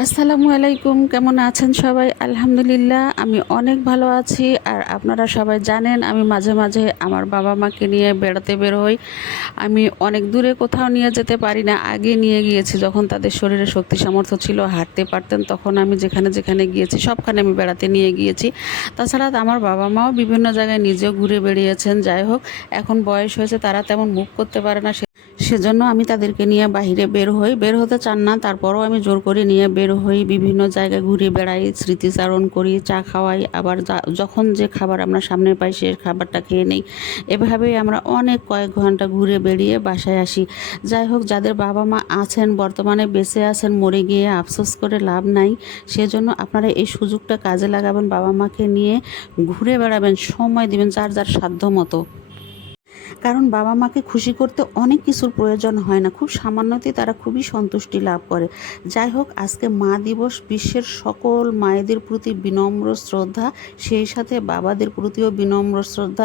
আসসালামু আলাইকুম, কেমন আছেন সবাই? আলহামদুলিল্লাহ আমি অনেক ভালো আছি। আর আপনারা সবাই জানেন আমি মাঝে মাঝে আমার বাবা মাকে নিয়ে বেড়াতে বের হই। আমি অনেক দূরে কোথাও নিয়ে যেতে পারি না, আগে নিয়ে গিয়েছি যখন তাদের শরীরে শক্তি সামর্থ্য ছিল, হাঁটতে পারতেন, তখন আমি যেখানে যেখানে গিয়েছি সবখানে আমি বেড়াতে নিয়ে গিয়েছি। তাছাড়া আমার বাবা মাও বিভিন্ন জায়গায় নিজেও ঘুরে বেড়িয়েছেন। যাই হোক, এখন বয়স হয়েছে, তারা তেমন মুভ করতে পারে না, সেজন্য আমি তাদেরকে নিয়ে বাইরে বের হই। বের হতে চান না, তারপরও আমি জোর করে নিয়ে বের হই, বিভিন্ন জায়গায় ঘুরে বেড়াই, স্মৃতিচারণ করি, চা খাওয়াই, আবার যখন যে খাবার আমরা সামনে পাই সে খাবারটা খেয়ে নেই। এভাবেই আমরা অনেক কয়েক ঘন্টা ঘুরে বেড়িয়ে বাসায় আসি। যাই হোক, যাদের বাবা মা আছেন, বর্তমানে বেঁচে আছেন, মরে গিয়ে আফসোস করে লাভ নাই। সেজন্য আপনারা এই সুযোগটা কাজে লাগাবেন, বাবা মাকে নিয়ে ঘুরে বেড়াবেন, সময় দিবেন যার যার সাধ্য মতো। কারণ বাবা মাকে খুশি করতে অনেক কিছুর প্রয়োজন হয় না, খুব সামান্যতেই তারা খুবই সন্তুষ্টি লাভ করে। যাই হোক, আজকে মা দিবস, বিশ্বের সকল মায়েদের প্রতি বিনম্র শ্রদ্ধা, সেই সাথে বাবাদের প্রতিও বিনম্র শ্রদ্ধা।